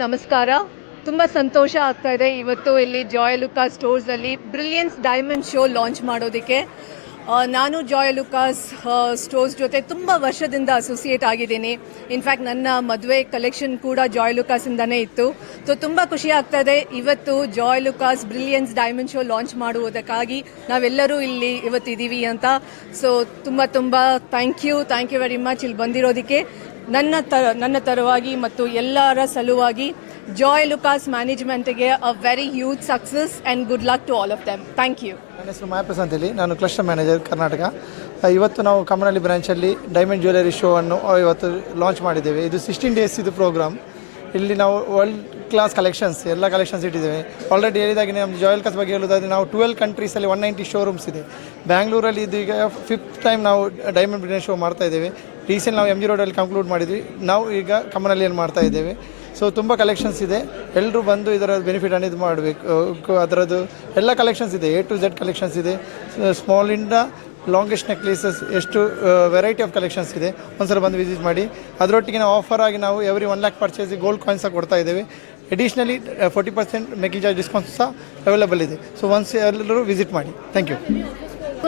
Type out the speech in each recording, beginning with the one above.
ನಮಸ್ಕಾರ. ತುಂಬ ಸಂತೋಷ ಆಗ್ತಾ ಇದೆ ಇವತ್ತು ಇಲ್ಲಿ ಜಾಯ್ ಲುಕಾಸ್ ಸ್ಟೋರ್ಸಲ್ಲಿ ಬ್ರಿಲಿಯನ್ಸ್ ಡೈಮಂಡ್ ಶೋ ಲಾಂಚ್ ಮಾಡೋದಕ್ಕೆ. ನಾನು ಜಾಯ್ ಲುಕಾಸ್ ಸ್ಟೋರ್ಸ್ ಜೊತೆ ತುಂಬ ವರ್ಷದಿಂದ ಅಸೋಸಿಯೇಟ್ ಆಗಿದ್ದೀನಿ. ಇನ್ಫ್ಯಾಕ್ಟ್ ನನ್ನ ಮದುವೆ ಕಲೆಕ್ಷನ್ ಕೂಡ ಜಾಯ್ ಲುಕಾಸಿಂದನೇ ಇತ್ತು. ಸೊ ತುಂಬ ಖುಷಿ ಆಗ್ತಾ ಇದೆ ಇವತ್ತು Joy Lucas brilliance diamond show launch ಮಾಡುವುದಕ್ಕಾಗಿ ನಾವೆಲ್ಲರೂ ಇಲ್ಲಿ ಇವತ್ತಿದ್ದೀವಿ ಅಂತ. ಸೊ ತುಂಬ ಥ್ಯಾಂಕ್ ಯು ವೆರಿ ಮಚ್ ಇಲ್ಲಿ ಬಂದಿರೋದಕ್ಕೆ. ನನ್ನ ತರವಾಗಿ ಮತ್ತು ಎಲ್ಲರ ಸಲುವಾಗಿ ಜಾಯ್ ಲುಕಾಸ್ ಮ್ಯಾನೇಜ್ಮೆಂಟ್ಗೆ a very huge success and good luck to all of them. Thank you. ನನ್ನ ಹೆಸರು ಮಾಯಪ್ರಸ್ ಅಂತೇಳಿ, ನಾನು ಕ್ಲಸ್ಟರ್ ಮ್ಯಾನೇಜರ್ ಕರ್ನಾಟಕ. ಇವತ್ತು ನಾವು ಕಮ್ಮನಹಳ್ಳಿ ಬ್ರಾಂಚಲ್ಲಿ ಡೈಮಂಡ್ ಜ್ಯುವೆಲರಿ ಶೋ ಅನ್ನು ಇವತ್ತು ಲಾಂಚ್ ಮಾಡಿದ್ದೇವೆ. ಇದು 16 ಡೇಸ್ ಇದು ಪ್ರೋಗ್ರಾಮ್. ಇಲ್ಲಿ ನಾವು ವರ್ಲ್ಡ್ ಕ್ಲಾಸ್ ಕಲೆಕ್ಷನ್ಸ್ ಎಲ್ಲ ಕಲೆಕ್ಷನ್ಸ್ ಇಟ್ಟಿದ್ದೇವೆ. ಆಲ್ರೆಡಿ ಹೇಳಿದಾಗೆ ನಮ್ಮ ಜಾಯ್ ಲುಕಾಸ್ ಬಗ್ಗೆ ಹೇಳೋದಾದರೆ ನಾವು 12 ಕಂಟ್ರೀಸಲ್ಲಿ 190 ಶೋರೂಮ್ಸ್ ಇದೆ. ಬ್ಯಾಂಗ್ಳೂರಲ್ಲಿ ಇದು ಈಗ 5th ಟೈಮ್ ನಾವು ಡೈಮಂಡ್ ಬ್ರಿಲಿಯನ್ಸ್ ಶೋ ಮಾಡ್ತಾ ಇದ್ದೇವೆ. ರೀಸೆಂಟ್ ನಾವು MG ರೋಡಲ್ಲಿ ಕಂಕ್ಲೂಡ್ ಮಾಡಿದ್ವಿ. ನಾವು ಈಗ ಕಮ್ಮನಹಳ್ಳಿಯಲ್ಲಿ ಮಾಡ್ತಾ ಇದ್ದೇವೆ. ಸೊ ತುಂಬ ಕಲೆಕ್ಷನ್ಸ್ ಇದೆ. ಎಲ್ಲರೂ ಬಂದು ಇದರ ಬೆನಿಫಿಟ್ ಅನ್ನೋದು ಮಾಡಬೇಕು. ಅದರದ್ದು ಎಲ್ಲ ಕಲೆಕ್ಷನ್ಸ್ ಇದೆ, A to Z ಕಲೆಕ್ಷನ್ಸ್ ಇದೆ. ಸ್ಮಾಲಿಂದ ಲಾಂಗೆಸ್ಟ್ ನೆಕ್ಲೇಸಸ್ ಎಷ್ಟು ವೆರೈಟಿ ಆಫ್ ಕಲೆಕ್ಷನ್ಸ್ ಇದೆ. ಒಂದ್ಸಲ ಬಂದು ವಿಸಿಟ್ ಮಾಡಿ. ಅದರೊಟ್ಟಿಗೆ ನಾವು ಆಫರ್ ಆಗಿ ನಾವು ಎವ್ರಿ 1 lakh ಪರ್ಚೇಸಿಗೆ ಗೋಲ್ಡ್ ಕಾಯಿನ್ಸ್ ಸಹ ಕೊಡ್ತಾ ಇದ್ದೇವೆ. ಅಡಿಷ್ನಲಿ 40% ಮೇಕಿಂಗ್ ಚಾರ್ಜ್ ಡಿಸ್ಕೌಂಟ್ ಸಹ ಅವೈಲೇಬಲ್ ಇದೆ. ಸೊ ಒನ್ಸ್ ಎಲ್ಲರೂ ವಿಸಿಟ್ ಮಾಡಿ. Thank you.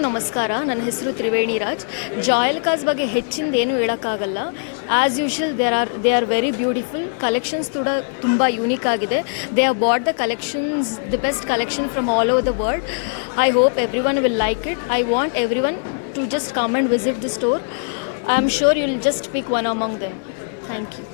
ನಮಸ್ಕಾರ, ನನ್ನ ಹೆಸರು ತ್ರಿವೇಣಿ ರಾಜ್. ಜಾಯ್ ಲುಕಾಸ್ ಬಗ್ಗೆ ಹೆಚ್ಚಿಂದ ಏನು ಹೇಳೋಕ್ಕಾಗಲ್ಲ. As usual they are very beautiful. Collections ಕೂಡ ತುಂಬ ಯೂನಿಕ್ ಆಗಿದೆ. They have both the collections, the best collection from all over the world. I hope everyone will like it. I want everyone to just come and visit the store. I am sure you will just pick one among them. Thank you.